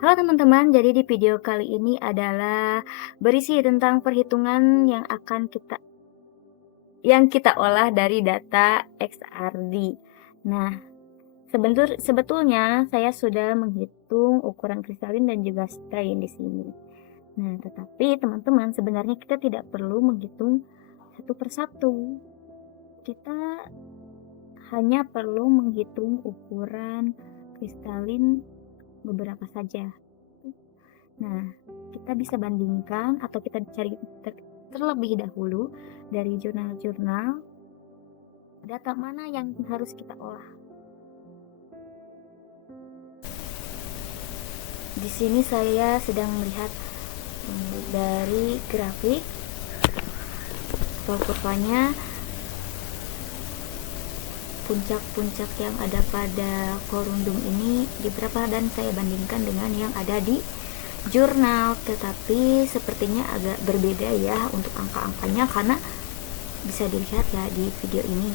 Halo teman-teman, jadi di video kali ini adalah berisi tentang perhitungan yang kita olah dari data XRD. Nah, sebetulnya saya sudah menghitung ukuran kristalin dan juga strain di sini. Nah, tetapi teman-teman sebenarnya kita tidak perlu menghitung satu persatu. Kita hanya perlu menghitung ukuran kristalin beberapa saja. Nah, kita bisa bandingkan atau kita cari terlebih dahulu dari jurnal-jurnal data mana yang harus kita olah. Di sini saya sedang melihat dari grafik atau kurvanya puncak-puncak yang ada pada korundum ini di berapa, dan saya bandingkan dengan yang ada di jurnal, tetapi sepertinya agak berbeda ya untuk angka-angkanya, karena bisa dilihat ya di video ini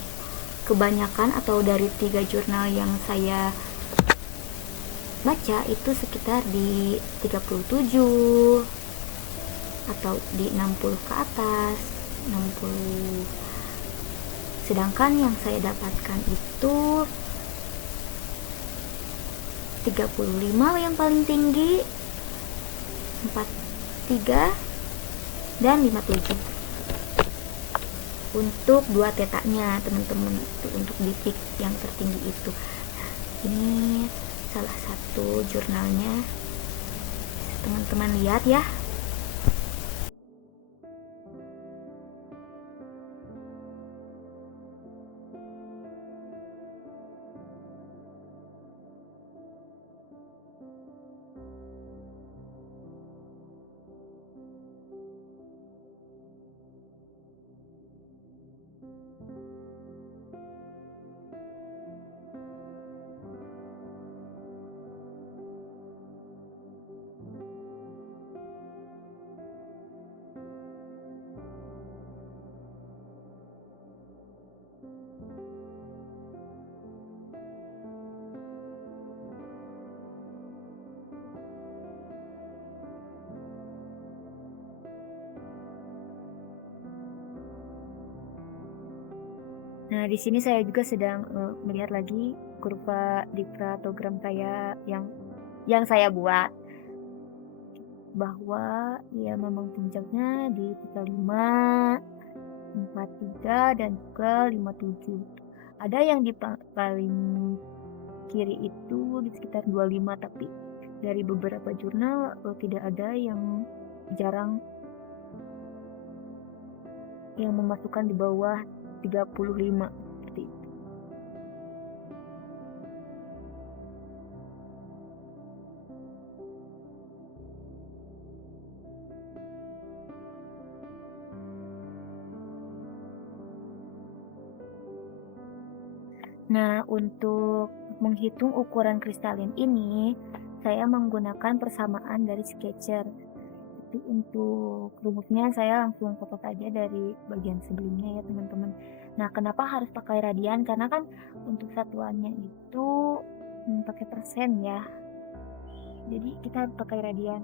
kebanyakan atau dari 3 jurnal yang saya baca itu sekitar di 37 atau di 60 ke atas 60, sedangkan yang saya dapatkan itu 35 yang paling tinggi, 43 dan 57 untuk 2 tetanya teman-teman, untuk di peak yang tertinggi itu. Ini salah satu jurnalnya, teman-teman lihat ya. Nah, di sini saya juga sedang melihat lagi kurva difratogram saya yang saya buat, bahwa ya memang puncaknya di 35, 43 dan juga 57. Ada yang di paling kiri itu di sekitar 25, tapi dari beberapa jurnal tidak ada, yang jarang yang memasukkan di bawah 35 seperti itu. Nah, untuk menghitung ukuran kristalin ini, saya menggunakan persamaan dari Sketcher. Jadi untuk rumusnya saya langsung foto saja dari bagian sebelumnya ya teman-teman. Nah, kenapa harus pakai radian? Karena kan untuk satuannya itu pakai persen ya. Jadi kita harus pakai radian.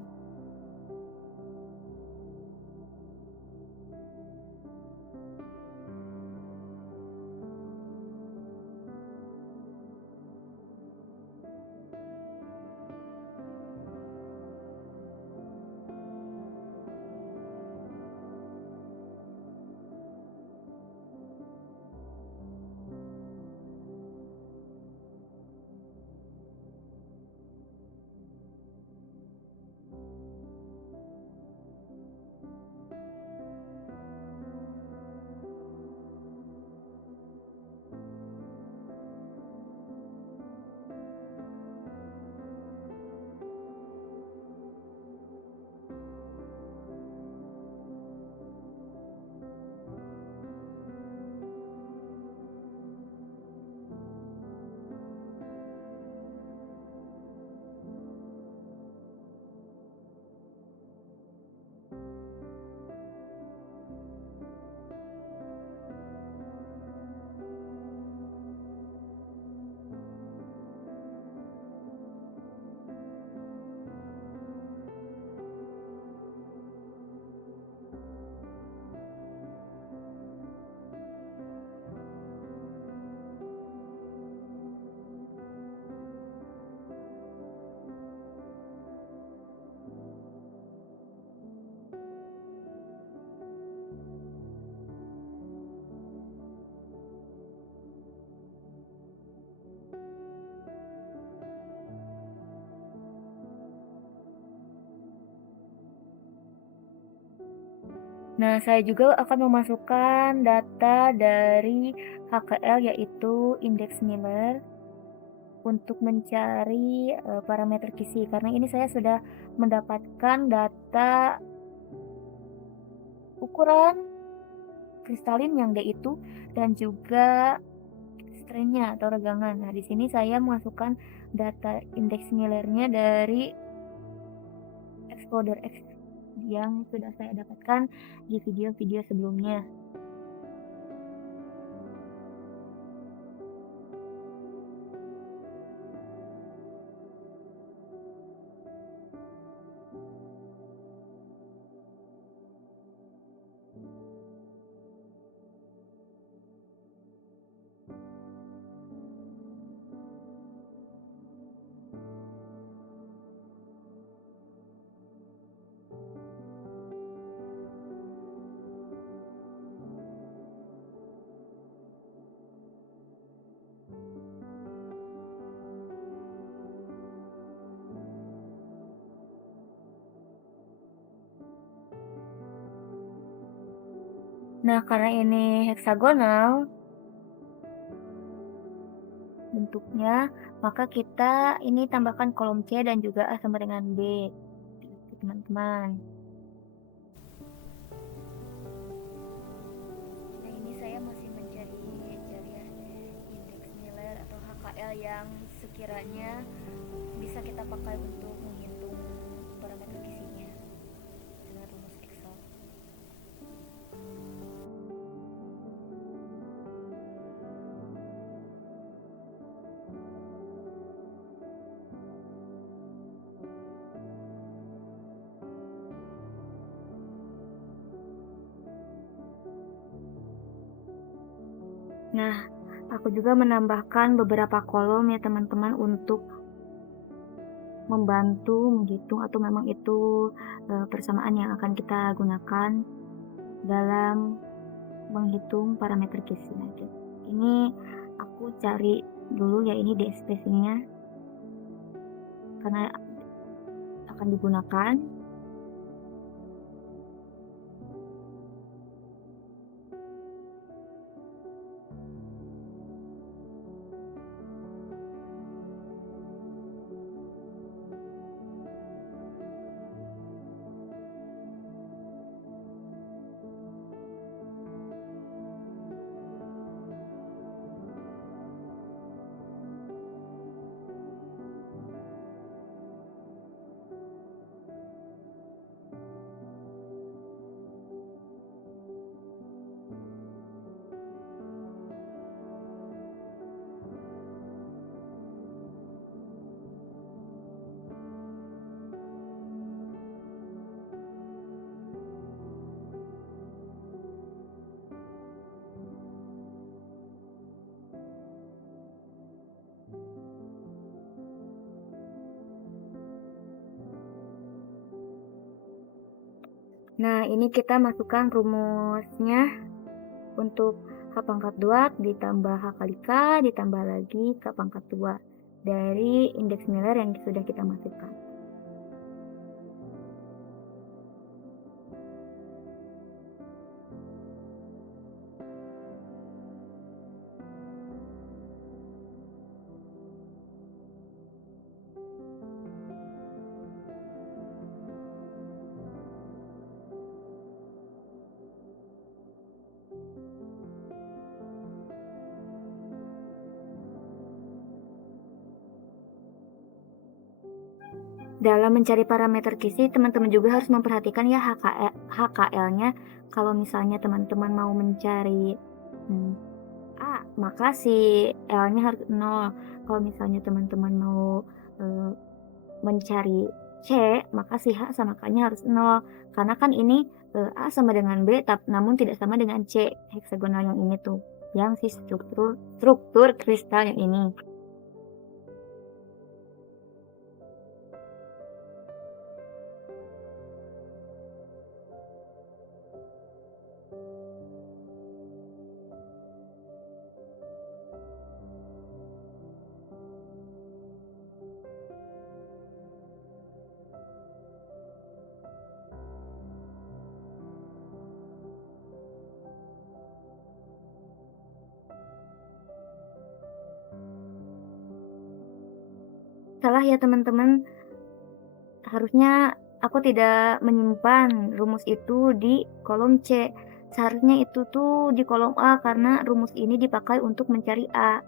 Nah, saya juga akan memasukkan data dari HKL yaitu indeks Miller untuk mencari parameter kisi, karena ini saya sudah mendapatkan data ukuran kristalin yang D itu dan juga strainnya atau regangan. Nah, di sini saya memasukkan data indeks Miller-nya dari Explorer X yang sudah saya dapatkan di video-video sebelumnya. Nah, karena ini heksagonal bentuknya, maka kita ini tambahkan kolom C dan juga A sama dengan B, teman-teman. Nah, ini saya masih mencari ya, indeks Miller atau HKL yang sekiranya bisa kita pakai untuk menghitung parameter kisinya dengan rumus Excel. Nah, aku juga menambahkan beberapa kolom ya teman-teman untuk membantu menghitung atau memang itu persamaan yang akan kita gunakan dalam menghitung parameter kisi. Nah, ini aku cari dulu ya ini D spacing-nya karena akan digunakan. Nah, ini kita masukkan rumusnya untuk H pangkat 2 ditambah H kali K ditambah lagi K pangkat 2 dari indeks Miller yang sudah kita masukkan. Dalam mencari parameter kisi, teman-teman juga harus memperhatikan ya HKL-nya. Kalau misalnya teman-teman mau mencari A, maka si L-nya harus 0. Kalau misalnya teman-teman mau mencari C, maka si H sama K-nya harus 0. Karena kan ini A sama dengan B, namun tidak sama dengan C, heksagonal yang ini tuh. Yang si struktur kristal yang ini. salah ya teman-teman. Harusnya aku tidak menyimpan rumus itu di kolom C. Seharusnya itu tuh di kolom A karena rumus ini dipakai untuk mencari A.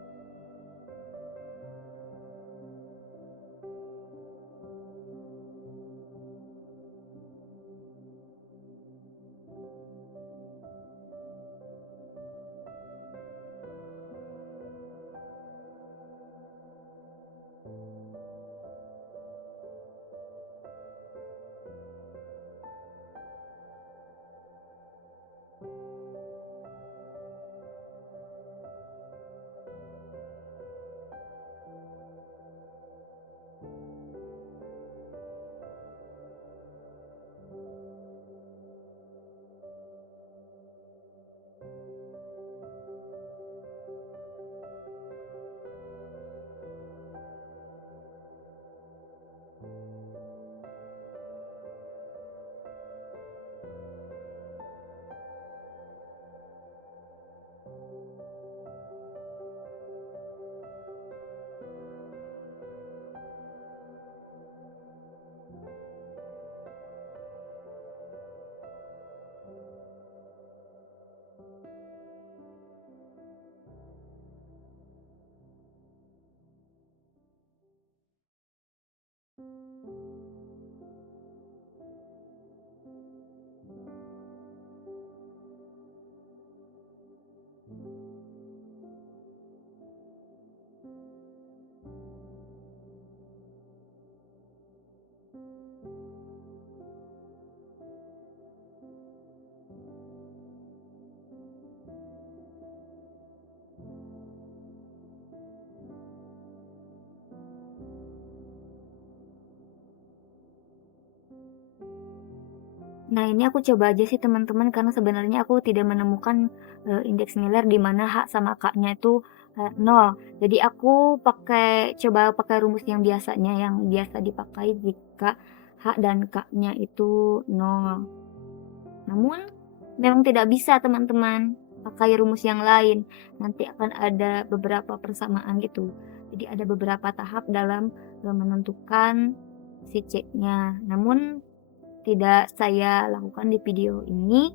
Nah, ini aku coba aja sih teman-teman, karena sebenarnya aku tidak menemukan, indeks nilai di mana H sama K-nya itu, 0. Jadi aku coba pakai rumus yang biasa dipakai jika H dan K-nya itu 0. Namun memang tidak bisa teman-teman pakai rumus yang lain, nanti akan ada beberapa persamaan gitu. Jadi ada beberapa tahap dalam, menentukan si C-nya. Namun tidak saya lakukan di video ini,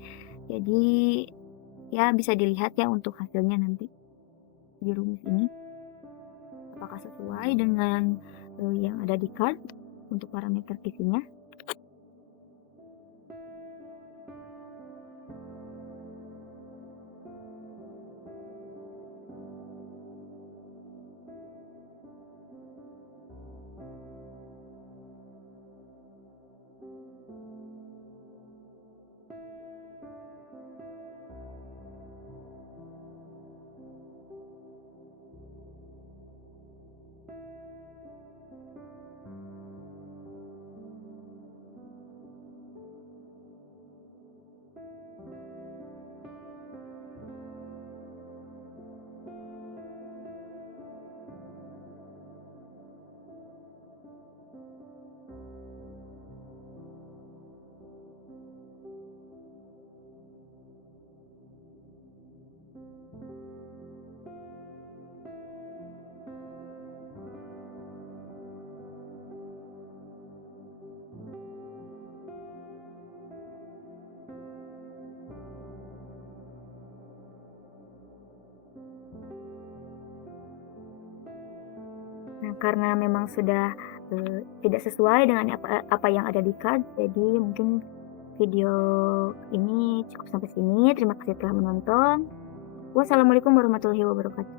jadi ya bisa dilihat ya untuk hasilnya nanti di rumus ini, apakah sesuai dengan yang ada di card untuk parameter isinya. Nah, karena memang sudah tidak sesuai dengan apa yang ada di card, jadi mungkin video ini cukup sampai sini. Terima kasih telah menonton. Wassalamualaikum warahmatullahi wabarakatuh.